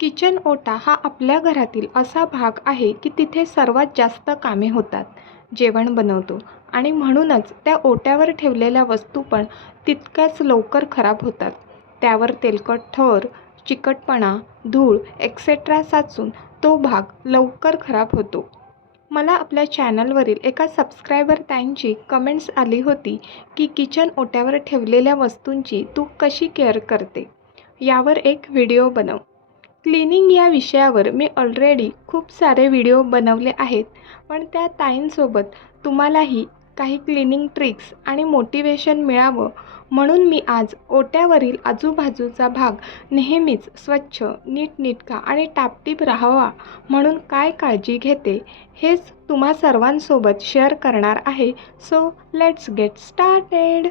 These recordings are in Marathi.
किचन ओटा हा आपल्या घरातील असा भाग आहे की तिथे सर्वात जास्त कामे होतात जेवण बनवतो. आणि म्हणूनच त्या ओट्यावर ठेवलेल्या वस्तू पण तितक्याच लवकर खराब होतात. त्यावर तेलकट थर चिकटपणा धूळ एक्सेट्रा साचून तो भाग लवकर खराब होतो. मला आपल्या चॅनलवरील एका सबस्क्रायबर ताईंची कमेंट्स आली होती की किचन ओट्यावर ठेवलेल्या वस्तूंची तू कशी केअर करते? यावर एक व्हिडिओ बनव. क्लिनिंग या विषयावर मी ऑलरेडी खूप सारे व्हिडिओ बनवले आहेत. पण त्या ताईंसोबत तुम्हालाही काही क्लिनिंग ट्रिक्स आणि मोटिवेशन मिळावं म्हणून मी आज ओट्यावरील आजूबाजूचा भाग नेहमीच स्वच्छ नीटनेटका आणि टापटीप राहावा म्हणून काय काळजी घेते हेच तुम्हा सर्वांसोबत शेअर करणार आहे. सो लेट्स गेट स्टार्टेड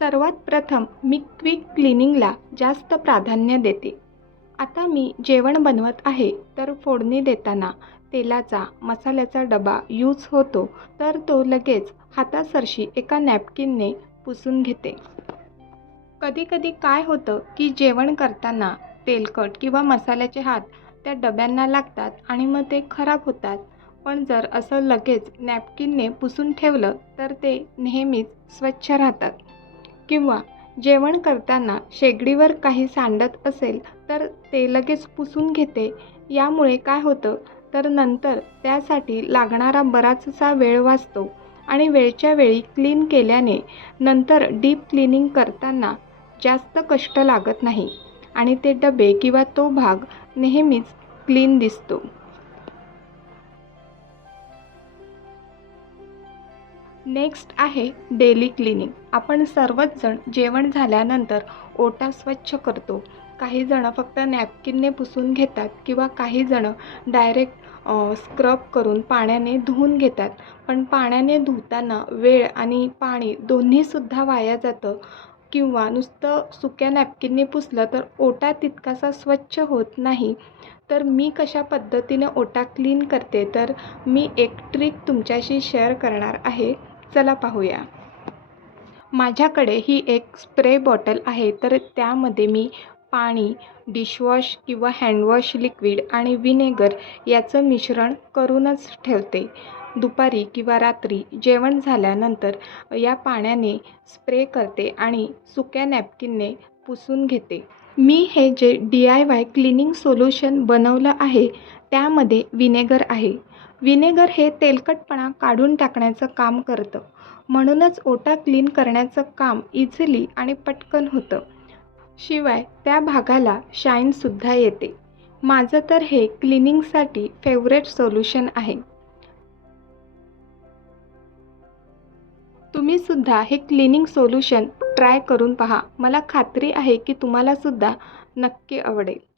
सर्वात प्रथम मी क्विक क्लिनिंगला जास्त प्राधान्य देते. आता मी जेवण बनवत आहे तर फोडणी देताना तेलाचा मसाल्याचा डबा यूज होतो तर तो लगेच हातासरशी एका नॅपकिनने पुसून घेते. कधीकधी काय होतं की जेवण करताना तेलकट किंवा मसाल्याचे हात त्या डब्यांना लागतात आणि मग ते खराब होतात. पण जर असं लगेच नॅपकिनने पुसून ठेवलं तर ते नेहमीच स्वच्छ राहतात. किंवा जेवण करताना शेगडीवर काही सांडत असेल तर ते लगेच पुसून घेते. यामुळे काय होतं? तर नंतर त्यासाठी लागणारा बराचसा वेळ वाचतो आणि वेळच्या वेळी क्लीन केल्याने नंतर डीप क्लिनिंग करताना जास्त कष्ट लागत नाही आणि ते डबे किंवा तो भाग नेहमीच क्लीन दिसतो. नेक्स्ट आहे डेली क्लिनिंग आपण सर्वच जण जेवण झाल्यानंतर ओटा स्वच्छ करतो. काही जणं फक्त नॅपकिनने पुसून घेतात किंवा काही जणं डायरेक्ट स्क्रब करून पाण्याने धुवून घेतात. पण पाण्याने धुताना वेळ आणि पाणी दोन्हीसुद्धा वाया जातं. किंवा नुसतं सुक्या नॅपकिनने पुसलं तर ओटा तितकासा स्वच्छ होत नाही. तर मी कशा पद्धतीने ओटा क्लीन करते? तर मी एक ट्रिक तुमच्याशी शेअर करणार आहे. चला पाहूया. माझ्याकडे ही एक स्प्रे बॉटल आहे तर त्यामध्ये मी पाणी डिशवॉश किंवा हँडवॉश लिक्विड आणि विनेगर याचं मिश्रण करूनच ठेवते. दुपारी किंवा रात्री जेवण झाल्यानंतर या पाण्याने स्प्रे करते आणि सुक्या नॅपकिनने पुसून घेते. मी हे जे D I Y cleaning solution बनवलं आहे त्यामध्ये विनेगर आहे. विनेगर हे तेलकटपणा काढून टाकण्याचं काम करतं. म्हणूनच ओटा क्लीन करण्याचं काम इझिली आणि पटकन होतं. शिवाय त्या भागाला शाईनसुद्धा येते. माझं तर हे क्लिनिंगसाठी फेवरेट सोल्युशन आहे. तुम्हीसुद्धा हे क्लिनिंग सोल्युशन ट्राय करून पहा. मला खात्री आहे की तुम्हालासुद्धा नक्की आवडेल.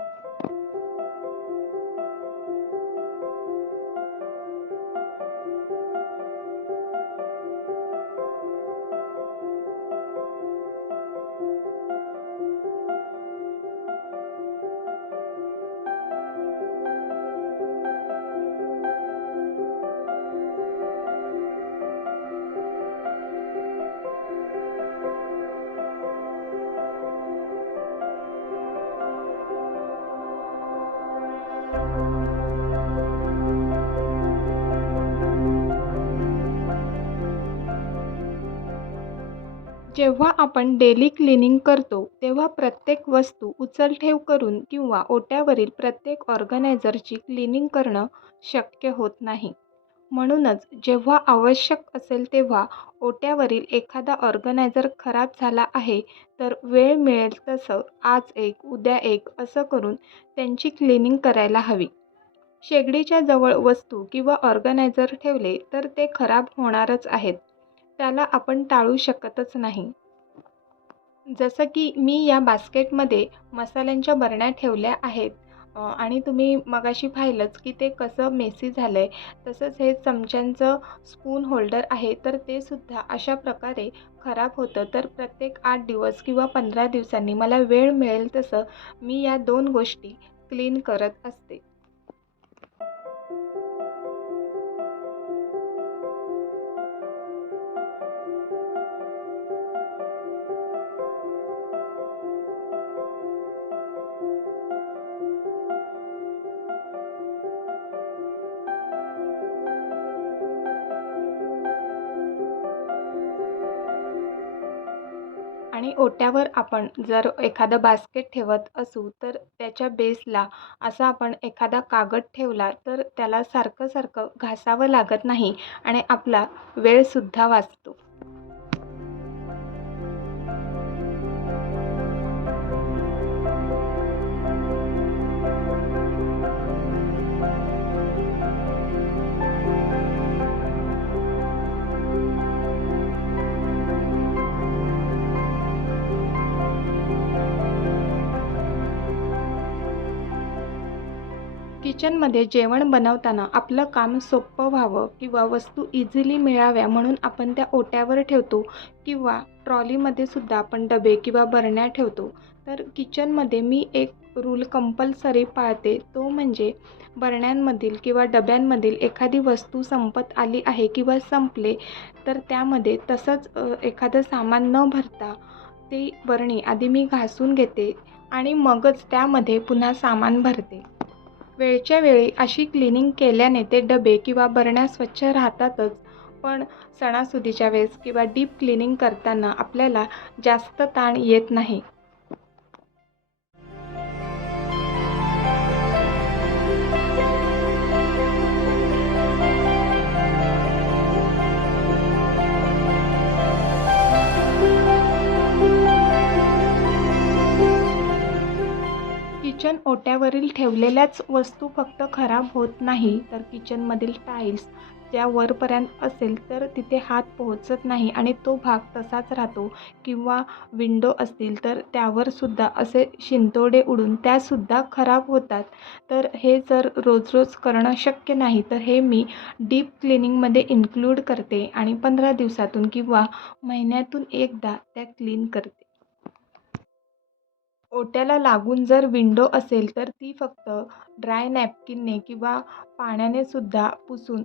जेव्हा आपण डेली क्लिनिंग करतो तेव्हा प्रत्येक वस्तू उचलठेव करून किंवा ओट्यावरील प्रत्येक ऑर्गनायझरची क्लिनिंग करणं शक्य होत नाही. म्हणूनच जेव्हा आवश्यक असेल तेव्हा ओट्यावरील एखादा ऑर्गनायझर खराब झाला आहे तर वेळ मिळेल तसं आज एक उद्या एक असं करून त्यांची क्लिनिंग करायला हवी. शेगडीच्या जवळ वस्तू किंवा ऑर्गनायझर ठेवले तर ते खराब होणारच आहेत. त्याला आपण टाळू शकतच नाही. जसं की मी या बास्केटमध्ये मसाल्यांच्या बरण्या ठेवल्या आहेत आणि तुम्ही मगाशी पाहिलंच की ते कसं मेसी झालं आहे तसंच हे चमच्यांचं स्पून होल्डर आहे तर ते सुद्धा अशा प्रकारे खराब होतं. तर प्रत्येक आठ दिवस किंवा पंधरा दिवसांनी मला वेळ मिळेल तसं मी या दोन गोष्टी क्लीन करत असते. ओट्यावर आपण जर एखादं बास्केट ठेवत असू तर त्याच्या बेसला असा आपण एखादा कागद ठेवला तर त्याला सारखं सारखं घासावं लागत नाही आणि आपला वेळसुद्धा वाचतो. किचनमध्ये जेवण बनवताना आपलं काम सोपं व्हावं किंवा वस्तू इझिली मिळाव्या म्हणून आपण त्या ओट्यावर ठेवतो किंवा ट्रॉलीमध्ये सुद्धा आपण डबे किंवा बरण्या ठेवतो. तर किचनमध्ये मी एक रूल कंपल्सरी पाळते तो म्हणजे बरण्यांमधील किंवा डब्यांमधील एखादी वस्तू संपत आली आहे किंवा संपले तर त्यामध्ये तसंच एखादं सामान न भरता ते बरणी आधी मी घासून घेते आणि मगच त्यामध्ये पुन्हा सामान भरते. वेळच्या वेळी अशी क्लिनिंग केल्याने ते डबे किंवा बरण्या स्वच्छ राहतातच. पण सणासुदीच्या वेळेस किंवा डीप क्लिनिंग करताना आपल्याला जास्त ताण येत नाही. ओट्यावरील ठेवलेल्याच वस्तू फक्त खराब होत नाही तर किचनमधील टाईल्स ज्या वरपर्यंत असेल तर तिथे हात पोहोचत नाही आणि तो भाग तसाच राहतो किंवा विंडो असतील तर त्यावरसुद्धा असे शिंतोडे उडून त्यासुद्धा खराब होतात. तर हे जर रोज रोज करणं शक्य नाही तर हे मी डीप क्लिनिंगमध्ये इन्क्लूड करते आणि पंधरा दिवसातून किंवा महिन्यातून एकदा त्या क्लीन करते. ओट्याला लागून जर विंडो असेल तर ती फक्त ड्राय नॅपकिनने किंवा पाण्याने सुद्धा पुसून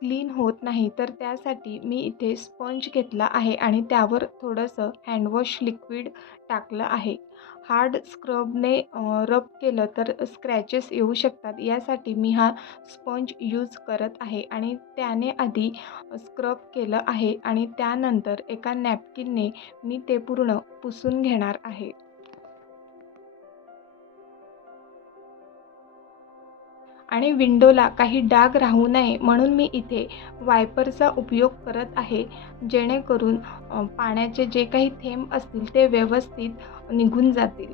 क्लीन होत नाही. तर त्यासाठी मी इथे स्पंज घेतला आहे आणि त्यावर थोडंसं हँडवॉश लिक्विड टाकलं आहे. हार्ड स्क्रबने रब केलं तर स्क्रॅचेस येऊ शकतात. यासाठी मी हा स्पंज यूज करत आहे आणि त्याने आधी स्क्रब केलं आहे आणि त्यानंतर एका नॅपकिनने मी ते पूर्ण पुसून घेणार आहे. आणि विंडोला काही डाग राहू नये म्हणून मी इथे वायपरचा उपयोग करत आहे जेणेकरून पाण्याचे जे काही थेंब असतील ते व्यवस्थित निघून जातील.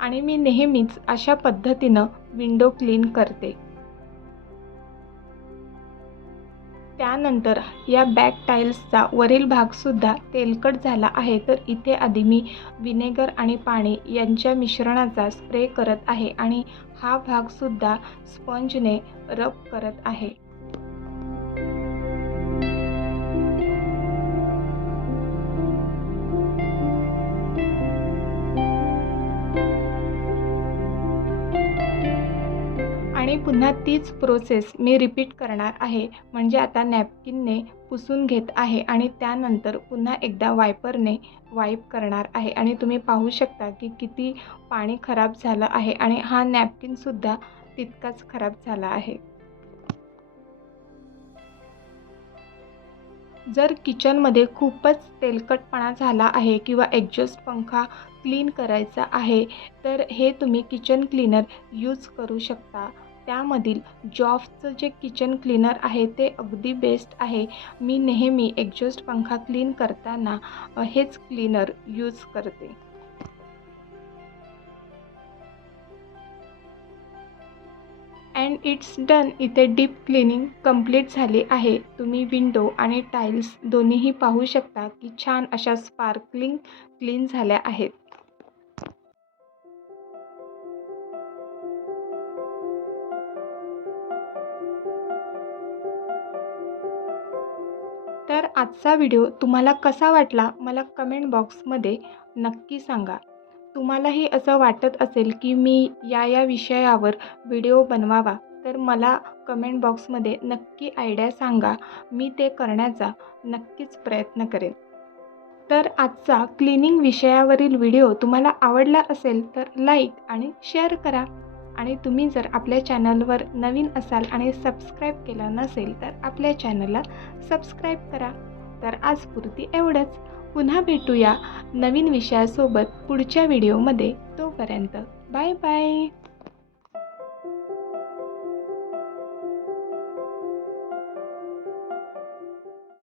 आणि मी नेहमीच अशा पद्धतीनं विंडो क्लीन करते. त्यानंतर या बॅक टाईल्सचा वरील भागसुद्धा तेलकट झाला आहे. तर इथे आधी मी विनेगर आणि पाणी यांच्या मिश्रणाचा स्प्रे करत आहे आणि हा भागसुद्धा स्पंजने रब करत आहे. आणि पुन्हा तीच प्रोसेस मी रिपीट करणार आहे. म्हणजे आता नॅपकिनने पुसून घेत आहे आणि त्यानंतर पुन्हा एकदा वायपरने वाईप करणार आहे. आणि तुम्ही पाहू शकता की किती पाणी खराब झालं आहे आणि हा नॅपकिनसुद्धा तितकाच खराब झाला आहे. जर किचनमध्ये खूपच तेलकटपणा झाला आहे किंवा एक्झॉस्ट पंखा क्लीन करायचा आहे तर हे तुम्ही किचन क्लीनर यूज करू शकता. त्यामधील जॉफचं जे किचन क्लीनर आहे ते अगदी बेस्ट आहे. मी नेहमी एक्झॉस्ट पंखा क्लीन करताना हेच क्लीनर यूज करते. अँड इट्स डन इथे डीप क्लिनिंग कंप्लीट झाली आहे. तुम्ही विंडो आणि टाईल्स दोन्हीही पाहू शकता की छान अशा स्पार्कलिंग क्लीन झाल्या आहेत. आजचा व्हिडिओ तुम्हाला कसा वाटला मला कमेंट बॉक्समध्ये नक्की सांगा. तुम्हालाही असं वाटत असेल की मी या या विषयावर व्हिडिओ बनवावा तर मला कमेंट बॉक्समध्ये नक्की आयडिया सांगा. मी ते करण्याचा नक्कीच प्रयत्न करेन. तर आजचा क्लिनिंग विषयावरील व्हिडिओ तुम्हाला आवडला असेल तर लाईक आणि शेअर करा. आणि तुम्ही जर आपल्या चॅनलवर नवीन असाल आणि सबस्क्राईब केलं नसेल तर आपल्या चॅनलला सबस्क्राईब करा. तर आजपुरती एवढंच. पुन्हा भेटूया नवीन विषयासोबत पुढच्या व्हिडिओमध्ये. तोपर्यंत बाय बाय.